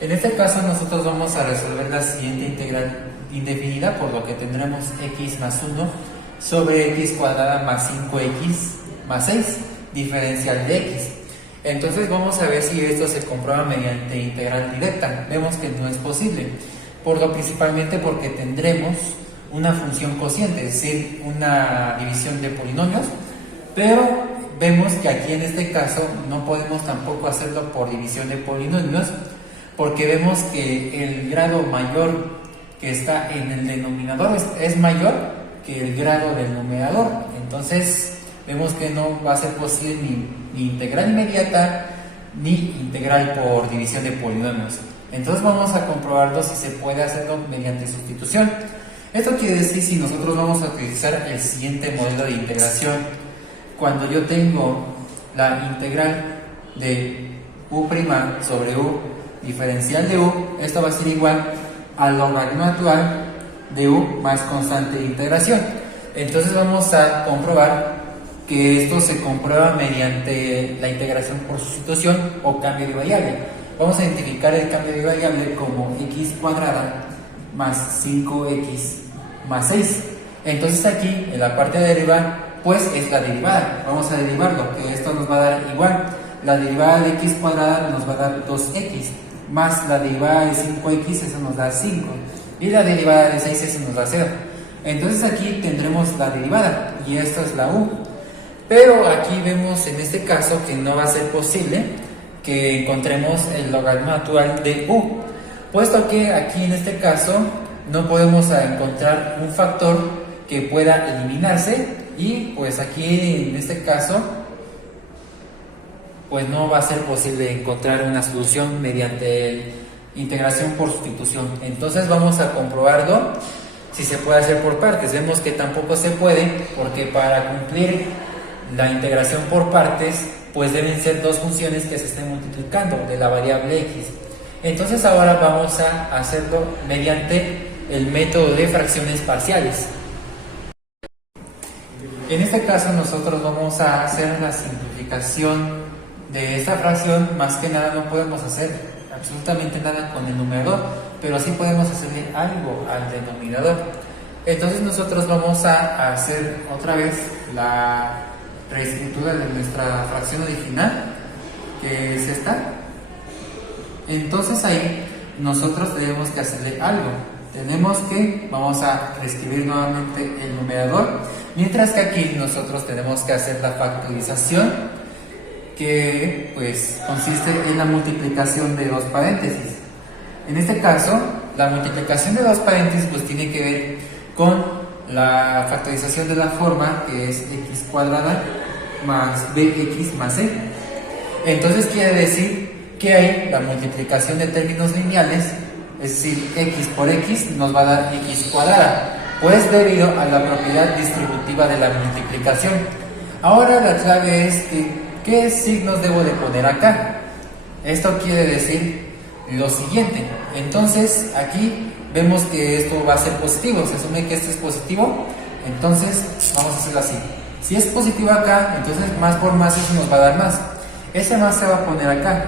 En este caso nosotros vamos a resolver la siguiente integral indefinida, por lo que tendremos x más 1 sobre x cuadrada más 5x más 6, diferencial de x. Entonces vamos a ver si esto se comprueba mediante integral directa. Vemos que no es posible, principalmente porque tendremos una función cociente, es decir, una división de polinomios, pero vemos que aquí en este caso no podemos tampoco hacerlo por división de polinomios, porque vemos que el grado mayor que está en el denominador es mayor que el grado del numerador. Entonces vemos que no va a ser posible ni integral inmediata ni integral por división de polinomios. Entonces vamos a comprobarlo si se puede hacerlo mediante sustitución. Esto quiere decir si nosotros vamos a utilizar el siguiente modelo de integración. Cuando yo tengo la integral de u' sobre u diferencial de u, esto va a ser igual al logaritmo actual de u más constante de integración. Entonces vamos a comprobar que esto se comprueba mediante la integración por sustitución o cambio de variable. Vamos a identificar el cambio de variable como x cuadrada más 5x más 6. Entonces aquí en la parte de arriba pues es la derivada. Vamos a derivarlo, que esto nos va a dar igual. La derivada de x cuadrada nos va a dar 2x más la derivada de 5x, eso nos da 5. Y la derivada de 6, eso nos da 0. Entonces aquí tendremos la derivada y esto es la u. Pero aquí vemos en este caso que no va a ser posible que encontremos el logaritmo actual de u, puesto que aquí en este caso no podemos encontrar un factor que pueda eliminarse, y pues aquí en este caso pues no va a ser posible encontrar una solución mediante integración por sustitución. Entonces vamos a comprobarlo si se puede hacer por partes. Vemos que tampoco se puede, porque para cumplir la integración por partes pues deben ser dos funciones que se estén multiplicando de la variable x. Entonces ahora vamos a hacerlo mediante el método de fracciones parciales. En este caso nosotros vamos a hacer la simplificación de esta fracción. Más que nada no podemos hacer absolutamente nada con el numerador, pero sí podemos hacerle algo al denominador. Entonces nosotros vamos a hacer otra vez la reescritura de nuestra fracción original, que es esta. Entonces ahí nosotros tenemos que hacerle algo. Vamos a reescribir nuevamente el numerador, mientras que aquí nosotros tenemos que hacer la factorización, que pues consiste en la multiplicación de dos paréntesis. En este caso, la multiplicación de dos paréntesis pues tiene que ver con la factorización de la forma, que es x cuadrada más bx más c. Entonces quiere decir que hay la multiplicación de términos lineales, es decir, x por x nos va a dar x cuadrada, pues debido a la propiedad distributiva de la multiplicación. Ahora la clave es ¿qué signos debo de poner acá? Esto quiere decir lo siguiente. Entonces aquí vemos que esto va a ser positivo, se asume que esto es positivo, entonces vamos a hacerlo así. Si es positivo acá, entonces más por más eso nos va a dar más. Ese más se va a poner acá,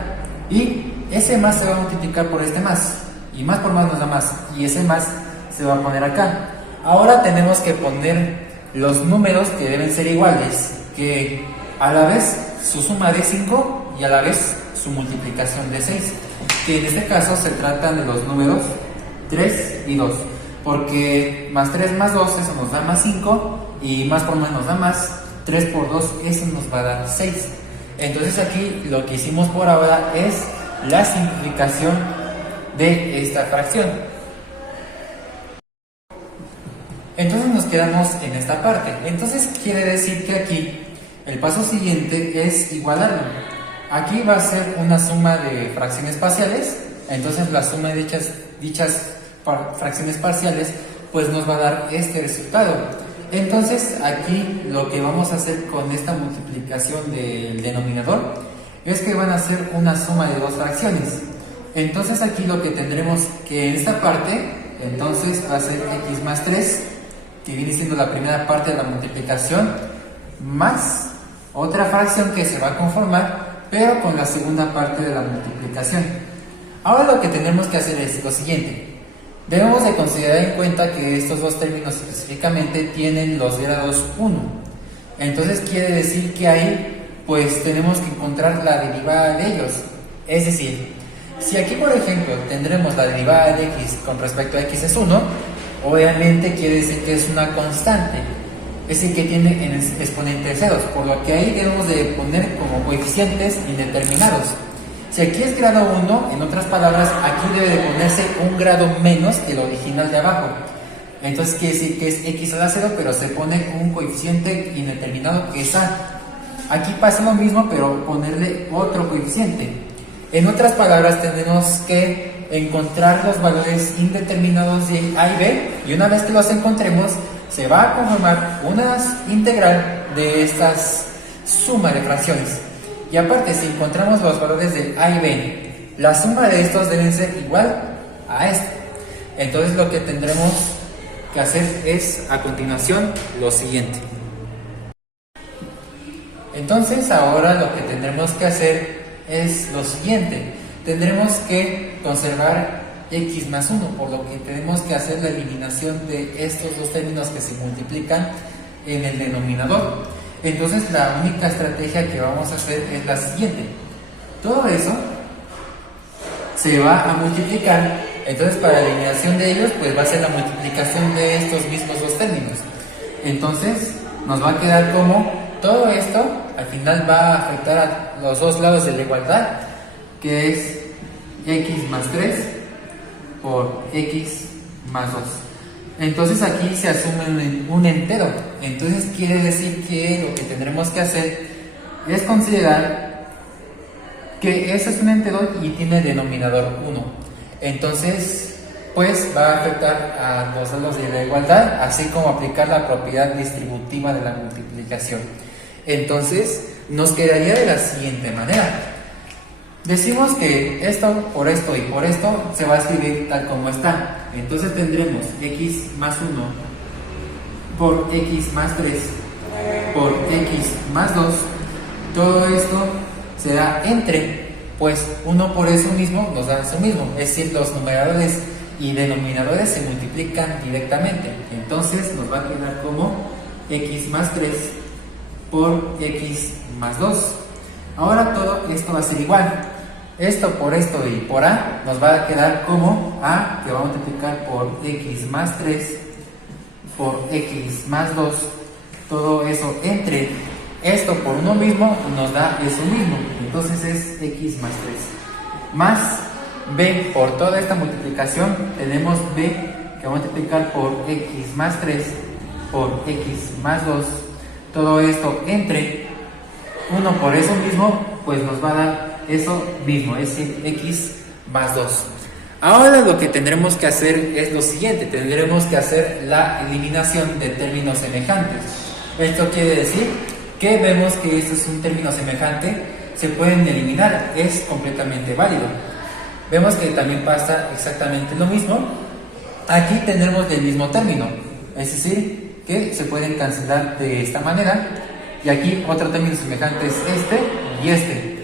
y ese más se va a multiplicar por este más, y más por más nos da más, y ese más se va a poner acá. Ahora tenemos que poner los números que deben ser iguales, que a la vez su suma de 5 y a la vez su multiplicación de 6, que en este caso se tratan de los números 3 y 2, porque más 3 más 2 eso nos da más 5, y más por más nos da más, 3 por 2 eso nos va a dar 6. Entonces aquí lo que hicimos por ahora es la simplificación de esta fracción. Entonces nos quedamos en esta parte. Entonces quiere decir que aquí el paso siguiente es igualarlo. Aquí va a ser una suma de fracciones parciales. Entonces la suma de dichas fracciones parciales pues nos va a dar este resultado. Entonces aquí lo que vamos a hacer con esta multiplicación del denominador es que van a ser una suma de dos fracciones. Entonces aquí lo que tendremos que en esta parte entonces va a ser x más 3, que viene siendo la primera parte de la multiplicación, más otra fracción que se va a conformar pero con la segunda parte de la multiplicación. Ahora lo que tenemos que hacer es lo siguiente. Debemos de considerar en cuenta que estos dos términos específicamente tienen los grados 1. Entonces quiere decir que ahí pues tenemos que encontrar la derivada de ellos. Es decir, si aquí por ejemplo tendremos la derivada de x con respecto a x es 1, obviamente quiere decir que es una constante, es decir, que tiene en exponente ceros, por lo que ahí debemos de poner como coeficientes indeterminados. Si aquí es grado 1, en otras palabras, aquí debe de ponerse un grado menos que el original de abajo. Entonces quiere decir que es x a la 0, pero se pone un coeficiente indeterminado que es a. Aquí pasa lo mismo, pero ponerle otro coeficiente. En otras palabras, tenemos que encontrar los valores indeterminados de a y b, y una vez que los encontremos, se va a conformar una integral de estas suma de fracciones. Y aparte, si encontramos los valores de a y b, la suma de estos deben ser igual a esto. Entonces lo que tendremos que hacer es a continuación lo siguiente. Entonces ahora lo que tendremos que hacer es lo siguiente. Tendremos que conservar x más 1, por lo que tenemos que hacer la eliminación de estos dos términos que se multiplican en el denominador. Entonces la única estrategia que vamos a hacer es la siguiente. Todo eso se va a multiplicar. Entonces para la eliminación de ellos pues va a ser la multiplicación de estos mismos dos términos. Entonces nos va a quedar como todo esto al final va a afectar a los dos lados de la igualdad, que es x más 3 por x más 2. Entonces aquí se asume un entero. Entonces quiere decir que lo que tendremos que hacer es considerar que ese es un entero y tiene denominador 1. Entonces pues va a afectar a los lados de la igualdad, así como aplicar la propiedad distributiva de la multiplicación. Entonces nos quedaría de la siguiente manera. Decimos que esto por esto y por esto se va a escribir tal como está. Entonces tendremos x más 1 por x más 3 por x más 2. Todo esto será entre, pues 1 por eso mismo nos da eso mismo. Es decir, los numeradores y denominadores se multiplican directamente. Entonces nos va a quedar como x más 3 por x más 2. Ahora todo esto va a ser igual. Esto por esto y por a nos va a quedar como a, que va a multiplicar por x más 3 por x más 2. Todo eso entre esto por uno mismo nos da eso mismo. Entonces es x más 3 más b. Por toda esta multiplicación tenemos b que va a multiplicar por x más 3 por x más 2. Todo esto entre 1 por eso mismo pues nos va a dar eso mismo, es decir, x más 2. Ahora lo que tendremos que hacer es lo siguiente. Tendremos que hacer la eliminación de términos semejantes. Esto quiere decir que vemos que este es un término semejante, se pueden eliminar, es completamente válido. Vemos que también pasa exactamente lo mismo. Aquí tenemos el mismo término, es decir, que se pueden cancelar de esta manera. Y aquí otro término semejante es este y este.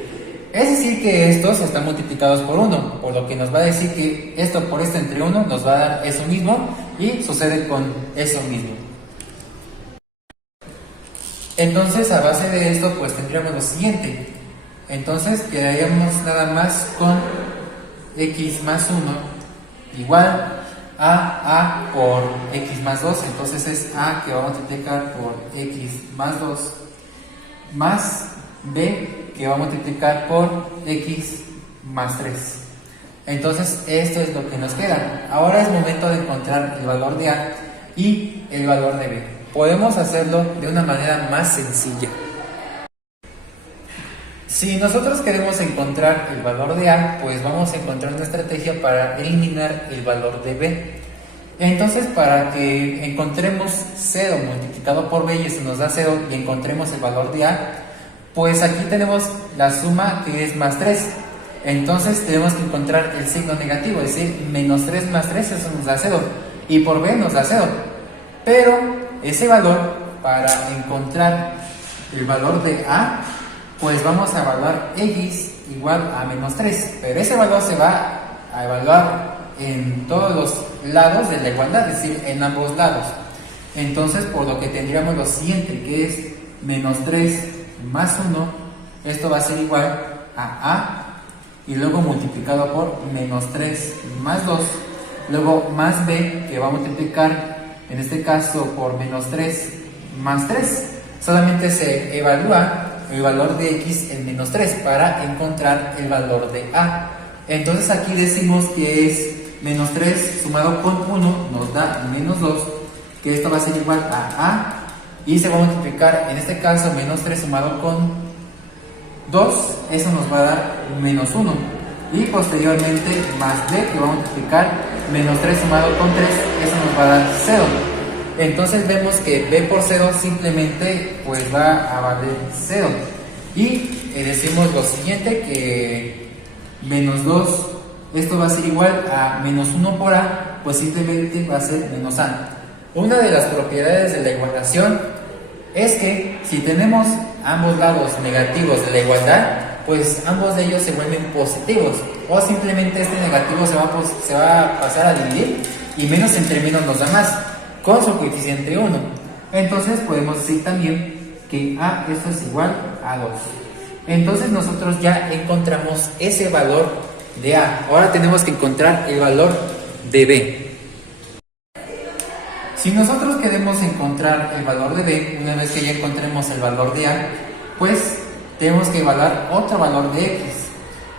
Es decir, que estos están multiplicados por 1, por lo que nos va a decir que esto por esto entre 1 nos va a dar eso mismo, y sucede con eso mismo. Entonces, a base de esto, pues tendríamos lo siguiente. Entonces, quedaríamos nada más con x más 1 igual a por x más 2. Entonces es a que va a multiplicar por x más 2 más b que va a multiplicar por x más 3. Entonces esto es lo que nos queda. Ahora es momento de encontrar el valor de a y el valor de b. Podemos hacerlo de una manera más sencilla. Si nosotros queremos encontrar el valor de a, pues vamos a encontrar una estrategia para eliminar el valor de b. Entonces, para que encontremos 0 multiplicado por b y eso nos da 0 y encontremos el valor de a, pues aquí tenemos la suma que es más 3. Entonces tenemos que encontrar el signo negativo, es decir, menos 3 más 3, eso nos da 0. Y por b nos da 0. Pero ese valor, para encontrar el valor de a, pues vamos a evaluar x igual a menos 3. Pero ese valor se va a evaluar en todos los lados de la igualdad, es decir, en ambos lados. Entonces, por lo que tendríamos lo siguiente, que es menos 3 más 1, esto va a ser igual a A, y luego multiplicado por menos 3 más 2, luego más B, que va a multiplicar, en este caso, por menos 3 más 3. Solamente se evalúa el valor de X en menos 3 para encontrar el valor de A. Entonces aquí decimos que es menos 3 sumado con 1 nos da menos 2, que esto va a ser igual a A, y se va a multiplicar, en este caso, menos 3 sumado con 2, eso nos va a dar menos 1, y posteriormente más B, que va a multiplicar menos 3 sumado con 3, eso nos va a dar 0. Entonces vemos que B por 0 simplemente pues va a valer 0, y decimos lo siguiente, que menos 2, esto va a ser igual a menos 1 por A, pues simplemente va a ser menos A. Una de las propiedades de la igualación es que si tenemos ambos lados negativos de la igualdad, pues ambos de ellos se vuelven positivos, o simplemente este negativo se va a pasar a dividir y menos entre menos nos da más, con su coeficiente 1. Entonces podemos decir también que A, esto es igual a 2. Entonces nosotros ya encontramos ese valor de A. Ahora tenemos que encontrar el valor de B. Si nosotros queremos encontrar el valor de B, una vez que ya encontremos el valor de A, pues tenemos que evaluar otro valor de X.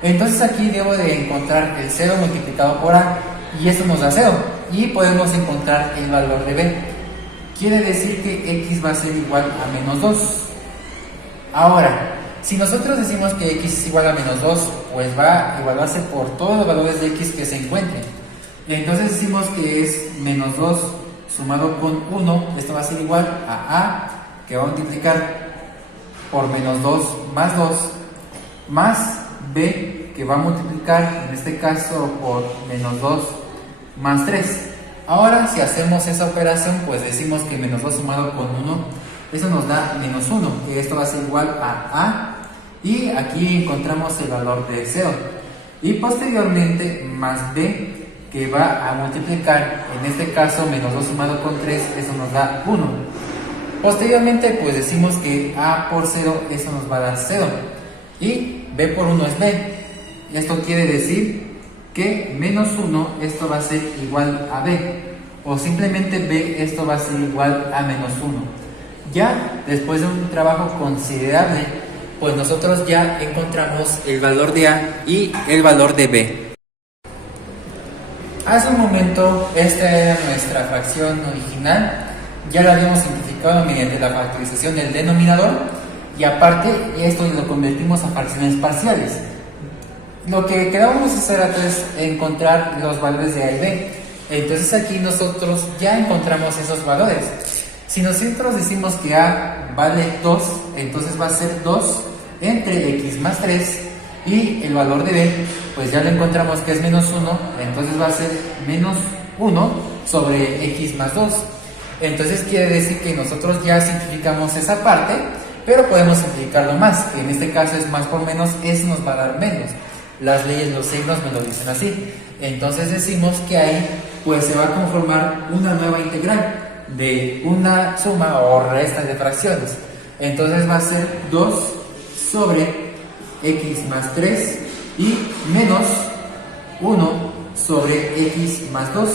Entonces aquí debo de encontrar el 0 multiplicado por A, y esto nos da 0, y podemos encontrar el valor de B. Quiere decir que X va a ser igual a menos 2. Ahora, si nosotros decimos que X es igual a menos 2, pues va a evaluarse por todos los valores de X que se encuentren. Entonces decimos que es menos 2 sumado con 1, esto va a ser igual a, que va a multiplicar por menos 2 más 2, más B, que va a multiplicar, en este caso, por menos 2 más 3. Ahora, si hacemos esa operación, pues decimos que menos 2 sumado con 1, eso nos da menos 1, que esto va a ser igual a, y aquí encontramos el valor de 0. Y posteriormente, más B, que va a multiplicar, en este caso, menos 2 sumado con 3, eso nos da 1. Posteriormente, pues decimos que A por 0, eso nos va a dar 0. Y B por 1 es B. Esto quiere decir que menos 1, esto va a ser igual a B. O simplemente B, esto va a ser igual a menos 1. Ya después de un trabajo considerable, pues nosotros ya encontramos el valor de A y el valor de B. Hace un momento, esta era nuestra fracción original, ya la habíamos simplificado mediante la factorización del denominador, y aparte esto lo convertimos a fracciones parciales. Lo que queríamos hacer ahora es encontrar los valores de A y B. Entonces aquí nosotros ya encontramos esos valores. Si nosotros decimos que A vale 2, entonces va a ser 2 entre X más 3, y el valor de B, pues ya lo encontramos que es menos 1, entonces va a ser menos 1 sobre X más 2. Entonces quiere decir que nosotros ya simplificamos esa parte, pero podemos simplificarlo más, que en este caso es más por menos, eso nos va a dar menos. Las leyes, los signos me lo dicen así. Entonces decimos que ahí pues se va a conformar una nueva integral de una suma o resta de fracciones. Entonces va a ser 2 sobre X más 3 y menos 1 sobre X más 2.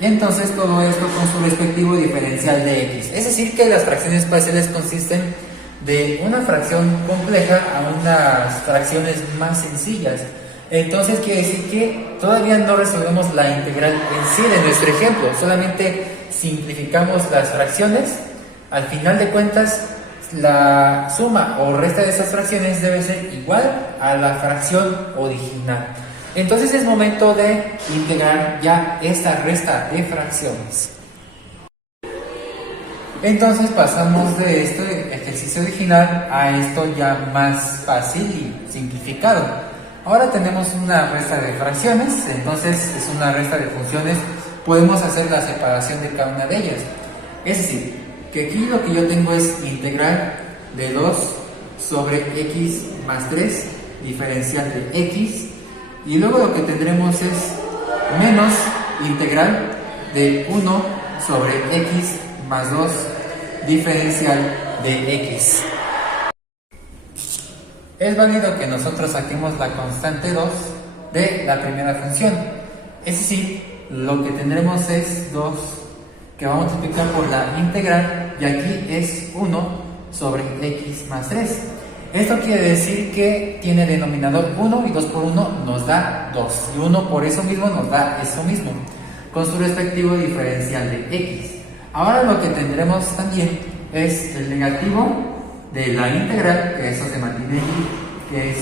Entonces todo esto con su respectivo diferencial de X. Es decir que las fracciones parciales consisten de una fracción compleja a unas fracciones más sencillas. Entonces quiere decir que todavía no resolvemos la integral en sí de nuestro ejemplo, solamente simplificamos las fracciones. Al final de cuentas, la suma o resta de esas fracciones debe ser igual a la fracción original. Entonces es momento de integrar ya esta resta de fracciones. Entonces pasamos de este ejercicio original a esto ya más fácil y simplificado. Ahora tenemos una resta de fracciones, entonces es una resta de funciones, podemos hacer la separación de cada una de ellas. Es decir, que aquí lo que yo tengo es integral de 2 sobre X más 3, diferencial de X, Y luego lo que tendremos es menos integral de 1 sobre x más 2 diferencial de x. Es válido que nosotros saquemos la constante 2 de la primera función. Es decir, lo que tendremos es 2 que vamos a multiplicar por la integral y aquí es 1 sobre x más 3. Esto quiere decir que tiene denominador 1 y 2 por 1 nos da 2 y 1 por eso mismo nos da eso mismo con su respectivo diferencial de x. Ahora lo que tendremos también es el negativo de la integral, que eso se mantiene aquí, que es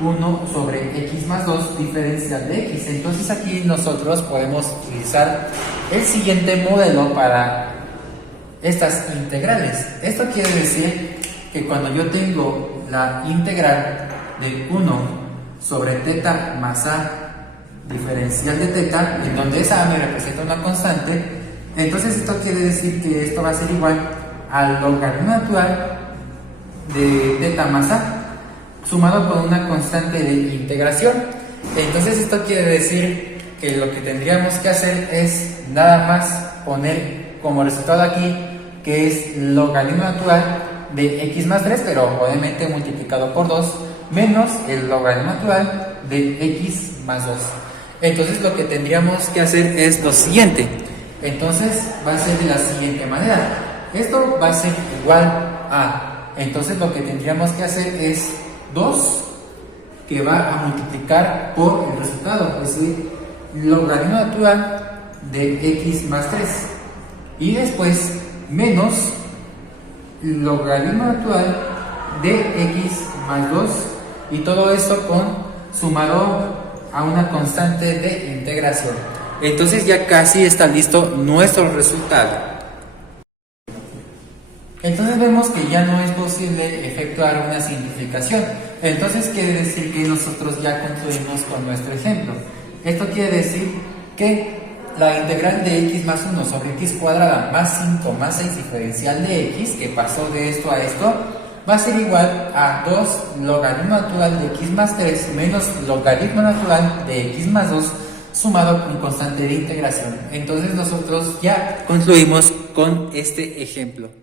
1 sobre x más 2 diferencial de x. Entonces aquí nosotros podemos utilizar el siguiente modelo para estas integrales. Esto quiere decir que cuando yo tengo la integral de 1 sobre teta más a diferencial de teta, en donde esa a me representa una constante, entonces esto quiere decir que esto va a ser igual al logaritmo natural de teta más a sumado con una constante de integración. Entonces esto quiere decir que lo que tendríamos que hacer es nada más poner como resultado aquí que es logaritmo natural de x más 3, pero obviamente multiplicado por 2, menos el logaritmo natural de x más 2. Entonces lo que tendríamos que hacer es lo siguiente. Entonces va a ser de la siguiente manera. Esto va a ser igual a, entonces lo que tendríamos que hacer es 2 que va a multiplicar por el resultado, es decir, logaritmo natural de x más 3 y después menos logaritmo natural de x más 2 y todo eso sumado a una constante de integración. Entonces ya casi está listo nuestro resultado. Entonces vemos que ya no es posible efectuar una simplificación. Entonces quiere decir que nosotros ya concluimos con nuestro ejemplo. Esto quiere decir que la integral de x más 1 sobre x cuadrada más 5 más 6 diferencial de x, que pasó de esto a esto, va a ser igual a 2 logaritmo natural de x más 3 menos logaritmo natural de x más 2 sumado con constante de integración. Entonces nosotros ya concluimos con este ejemplo.